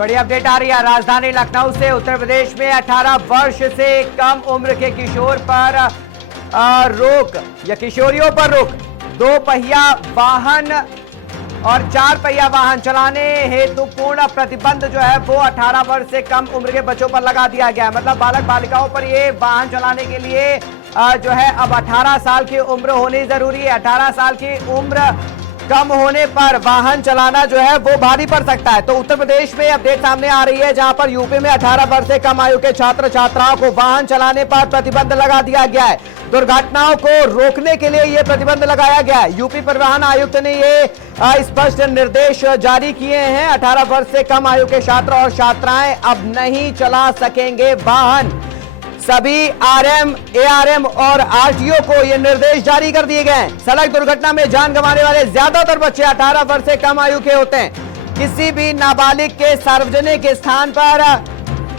बड़ी अपडेट आ रही है राजधानी लखनऊ से। उत्तर प्रदेश में 18 वर्ष से कम उम्र के किशोर पर रोक या किशोरियों पर रोक। 2 पहिया वाहन और 4 पहिया वाहन चलाने हेतु पूर्ण प्रतिबंध जो है वो 18 वर्ष से कम उम्र के बच्चों पर लगा दिया गया है। मतलब बालक बालिकाओं पर ये वाहन चलाने के लिए जो है अब 18 साल की उम्र होनी जरूरी है। 18 साल की उम्र कम होने पर वाहन चलाना जो है वो भारी पड़ सकता है। तो उत्तर प्रदेश में अपडेट सामने आ रही है, जहां पर यूपी में 18 वर्ष से कम आयु के छात्र छात्राओं को वाहन चलाने पर प्रतिबंध लगा दिया गया है। दुर्घटनाओं को रोकने के लिए यह प्रतिबंध लगाया गया है। यूपी परिवहन आयुक्त ने ये स्पष्ट निर्देश जारी किए हैं। 18 वर्ष से कम आयु के छात्र और छात्राएं अब नहीं चला सकेंगे वाहन। सभी आरएम, एआरएम और आरटीओ को यह निर्देश जारी कर दिए गए हैं। सड़क दुर्घटना में जान गंवाने वाले ज्यादातर बच्चे 18 वर्ष से कम आयु के होते हैं। किसी भी नाबालिग के सार्वजनिक स्थान पर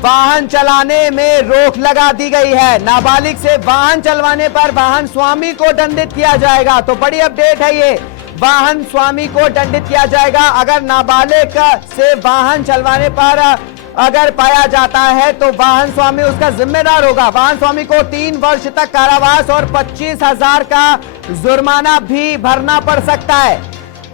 वाहन चलाने में रोक लगा दी गई है। नाबालिग से वाहन चलवाने पर वाहन स्वामी को दंडित किया जाएगा। तो बड़ी अपडेट है ये, वाहन स्वामी को दंडित किया जाएगा। अगर नाबालिग से वाहन चलवाने पर अगर पाया जाता है तो वाहन स्वामी उसका जिम्मेदार होगा। वाहन स्वामी को 3 वर्ष तक कारावास और 25,000 का जुर्माना भी भरना पड़ सकता है।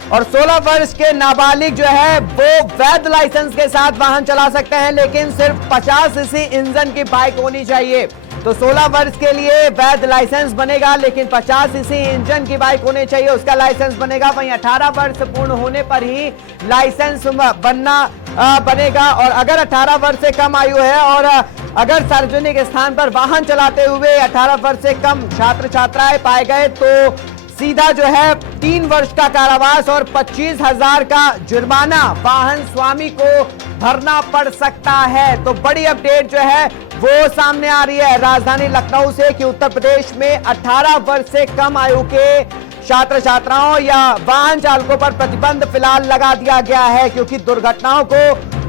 और 16 वर्ष के नाबालिग जो है वो वैध लाइसेंस के साथ वाहन चला सकते हैं, लेकिन सिर्फ 50 सीसी इंजन की बाइक होनी चाहिए। तो 16 वर्ष के लिए वैध लाइसेंस बनेगा, लेकिन 50 सीसी इंजन की बाइक होनी चाहिए, उसका लाइसेंस बनेगा। वहीं 18 वर्ष पूर्ण होने पर ही लाइसेंस बनेगा। और अगर 18 वर्ष से कम आयु है और अगर सार्वजनिक स्थान पर वाहन चलाते हुए 18 वर्ष से कम छात्र छात्राएं पाए गए तो सीधा जो है 3 वर्ष का कारावास और 25,000 का जुर्माना वाहन स्वामी को भरना पड़ सकता है। तो बड़ी अपडेट जो है वो सामने आ रही है राजधानी लखनऊ से कि उत्तर प्रदेश में 18 वर्ष से कम आयु के छात्र छात्राओं या वाहन चालकों पर प्रतिबंध फिलहाल लगा दिया गया है। क्योंकि दुर्घटनाओं को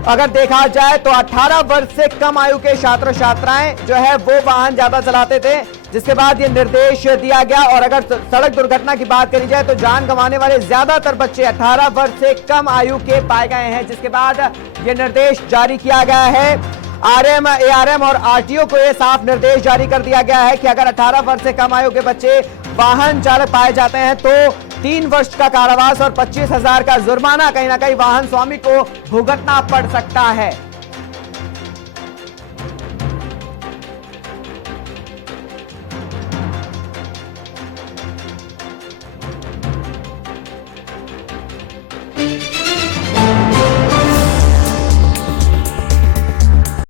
अगर देखा जाए तो 18 वर्ष से कम आयु के छात्र छात्राएं जो है वो वाहन ज्यादा चलाते थे, जिसके बाद ये निर्देश दिया गया। और अगर सड़क दुर्घटना की बात करी जाए तो जान गंवाने वाले ज्यादातर बच्चे 18 वर्ष से कम आयु के पाए गए हैं, जिसके बाद ये निर्देश जारी किया गया है। आरएम, एआरएम और आरटीओ को यह साफ निर्देश जारी कर दिया गया है कि अगर 18 वर्ष से कम आयु के बच्चे वाहन चालक पाए जाते हैं तो 3 वर्ष का कारावास और 25,000 का जुर्माना कहीं ना कहीं वाहन स्वामी को भुगतना पड़ सकता है।